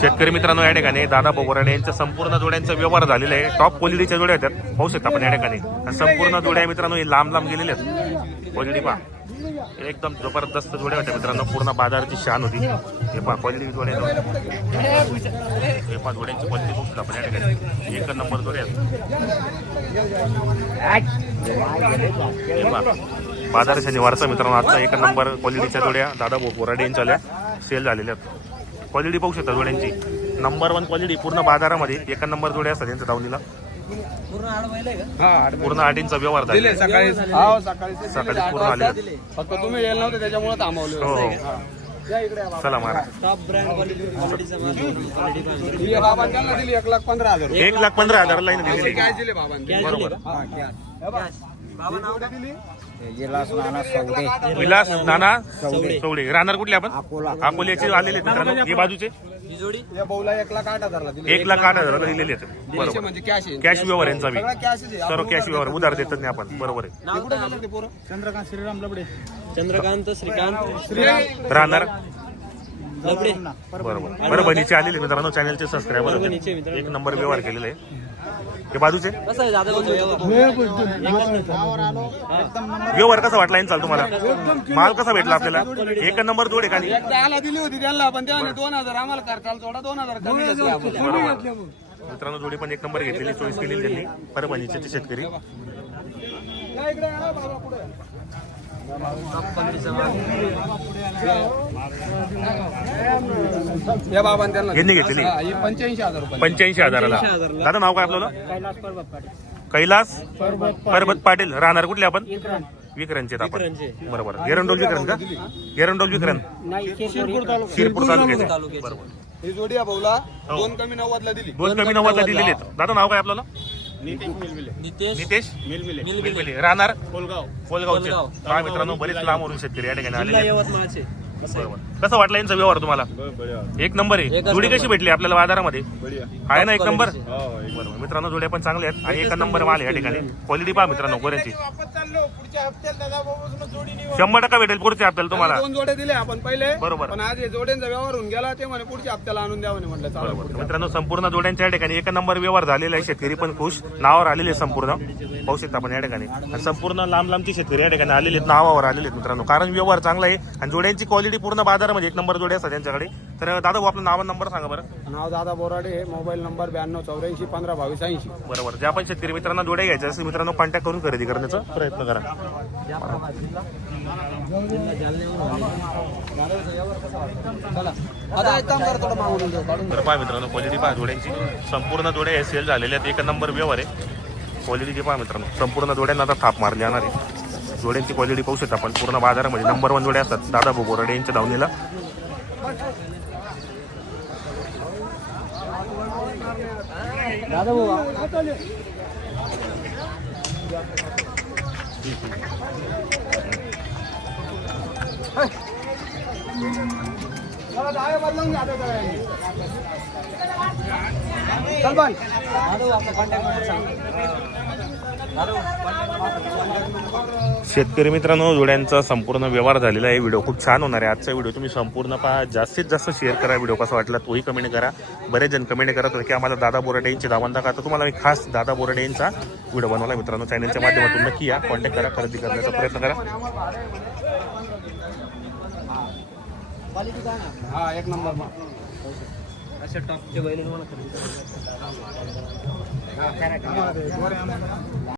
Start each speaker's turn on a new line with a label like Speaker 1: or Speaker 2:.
Speaker 1: शेतकरी मित्रांनो या ठिकाणी दादा बोबराडे यांच्या संपूर्ण जोड्यांचा व्यवहार झालेला आहे. टॉप क्वालिटीच्या जोड्या आहेत पाहू शकता आपण या ठिकाणी. आणि संपूर्ण जोड्या मित्रांनो हे लांब लांब गेलेले आहेत. क्वालिटी पहा. एकदम जबरदस्त जोड्या होत्या मित्रांनो. पूर्ण बाजाराची शान होती. हे पहा क्वालिटी जोड्या हे पहा जोड्यांची क्वालिटी बघू शकता आपण या ठिकाणी. एक नंबर जोड्या आहेत. बाजार शनिवारचा मित्रांनो आता एक नंबर क्वालिटीच्या जोड्या दादा बोराडे यांच्या सेल झालेल्या आहेत. क्वालिटी पाहू शकता जोड्यांची. नंबर वन क्वालिटी पूर्ण बाजारामध्ये एका नंबर जोड्या असतात त्यांच्या दावणीला. पूर्ण आठींचा व्यवहार आहे.
Speaker 2: सकाळी हो सकाळी
Speaker 1: पूर्ण आले.
Speaker 2: फक्त तुम्ही येईल नव्हते त्याच्यामुळे थांबवले
Speaker 1: हो. चला मारा.
Speaker 2: एक लाख पंधरा हजार.
Speaker 1: एक लाख पंधरा हजार लाईन
Speaker 2: दिले
Speaker 1: बरोबर.
Speaker 2: हा. हे. ही
Speaker 1: विलास नाना चौडे राहणार कुठले आपण अकोल्याचे आलेले आहेत मित्रांनो हे बाजूचे
Speaker 3: ही
Speaker 2: या एक लाख आठ हजारला दिली
Speaker 1: एक लाख आठ हजार दिलेले आहेत बरोबर
Speaker 2: म्हणजे कॅश आहे
Speaker 1: कॅश व्यवहार यांचा बी
Speaker 2: सगळा कॅशच आहे
Speaker 1: सर्व कॅश व्यवहार उधार देतात नाही आपण बरोबर आहे
Speaker 2: हे कुठे गेले ते पोरं?
Speaker 3: चंद्रकांत श्रीराम लबडे चंद्रकांत श्रीकांत
Speaker 1: राहणार
Speaker 3: लबडे
Speaker 1: बरोबर परभणीचे आलेले मित्रांनो चॅनलचे सबस्क्रायबर
Speaker 3: मित्रांनो.
Speaker 1: एक नंबर व्यवहार केलेला आहे हे बाजूचे? व्यवहार कसा वाटला यांचा तुम्हाला? माल कसा भेटला आपल्याला? एक नंबर जोड आहे?
Speaker 2: एकदा आला दिली होती त्यांना पण त्याने दोन हजार आम्हाला खर्चाला थोडा दोन हजार.
Speaker 1: मित्रांनो जोडी पण एक नंबर घेतलेली चोवीस केलेली त्यांनी. परभणीचे ते शेतकरी.
Speaker 2: या बाबांनी त्यांना
Speaker 1: यांनी घेतलेली
Speaker 2: हा, ही पंच्याऐंशी हजार रुपये.
Speaker 1: पंच्याऐंशी हजाराला. दादा नाव काय आपल्याला
Speaker 3: कैलास पर्वत पाटील
Speaker 1: कैलास परबत पाटील. राहणार कुठले आपण? विक्रांतचे आहेत आपण. बरोबर. एरंडोल विक्रांत का? एरंडोल विक्रांत. शिरपूर तालुक्याचे. बरोबर.
Speaker 2: ही जोडी या भाऊला. दोन कमी नव्वदला दिली.
Speaker 1: दोन कमी नव्वदला दिलेले आहेत. दादा नाव काय आपल्याला
Speaker 3: नितेश
Speaker 1: नितेश
Speaker 3: मिलमिले.
Speaker 1: मिलमिले. राहणार?
Speaker 2: कोलगाव.
Speaker 1: कोलगावचे.
Speaker 3: कोलगाव.
Speaker 1: हा मित्रांनो बरेच लांबवरून शेतकरी या ठिकाणी आलेले
Speaker 3: जिल्हा
Speaker 1: आहेत.
Speaker 3: यवतमाळचे
Speaker 1: बरोबर. कसं वाटलं यांचा व्यवहार तुम्हाला? एक नंबर आहे.
Speaker 3: एकच
Speaker 1: जोडी कशी. भेटली आपल्याला बाजारामध्ये? आहे ना एक नंबर. बरोबर. मित्रांनो जोड्या पण चांगल्या आहेत. आणि एक नंबर माल आहे या ठिकाणी. क्वालिटी पहा मित्रांनो गोऱ्यांची. शंभर टक्का भेटेल पुढच्या हप्त्याला तुम्हाला.
Speaker 2: दोन जोडे दिले आपण पहिले.
Speaker 1: बरोबर.
Speaker 2: पण आज हे जोड्यांचा व्यवहार होऊन गेला ते म्हणे पुढच्या हप्त्याला आणून द्या म्हणे म्हटलं
Speaker 1: बरोबर. मित्रांनो संपूर्ण जोड्यांच्या या ठिकाणी एक नंबर व्यवहार झालेला आहे. शेतकरी पण खुश. नावावर आलेले आहे संपूर्ण. पाहू शकता आपण या ठिकाणी. आणि संपूर्ण लांब लांबची शेतकरी या ठिकाणी आलेले आहेत नावावर आलेले आहेत मित्रांनो. कारण व्यवहार चांगला आहे आणि जोड्यांची क्वालिटी पूर्ण बाजारामध्ये एक नंबर जोड्या असतात त्यांच्याकडे. तर दादा भाऊ आपलं नाव नंबर सांगा बरं.
Speaker 2: नाव दादा बोराडे मोबाईल नंबर ब्याण्णव चौऱ्याऐंशी पंधरा बावीस ऐंशी.
Speaker 1: बरोबर. जे आपण शेतकरी मित्रांना जोड्या घ्यायच्या असेल मित्रांनो कॉन्टॅक्ट करून खरेदी करण्याचा प्रयत्न करा. तर पहा मित्रांनो क्वालिटी पहा जोड्यांची. संपूर्ण जोड्या हे सेल झालेल्या आहेत. एक नंबर व्यवहार आहे. क्वालिटीची पहा मित्रांनो संपूर्ण जोड्यांना आता थाप मारली जाणार आहे. जोड्यांची क्वालिटी पाहू शकता आपण. पूर्ण बाजारामध्ये नंबर वन जोड्या असतात. दादा बोबोराडे यांच्या धावणीला.
Speaker 2: दादा भाऊ मला दहा बदलून घ्या आता सगळ्यांनी. चल पण
Speaker 1: शेतकरी मित्रांनो जोड्यांचा संपूर्ण व्यवहार झालेला आहे. व्हिडिओ खूप छान होणार आहे. आजचा व्हिडिओ तुम्ही संपूर्ण पहा. जास्तीत जास्त शेअर करा. व्हिडिओ कसा वाटला तोही कमेंट करा. बरेच जण कमेंट करत होते की आम्हाला दादा बोराडे यांची दावंदा दाखवा. तर तुम्हाला मी खास दादा बोराडे यांचा व्हिडिओ बनवला. मित्रांनो चॅनलच्या माध्यमातून नक्की या. कॉन्टॅक्ट करा. खरेदी करण्याचा प्रयत्न करा.
Speaker 2: एक नंबर
Speaker 3: अशा बैल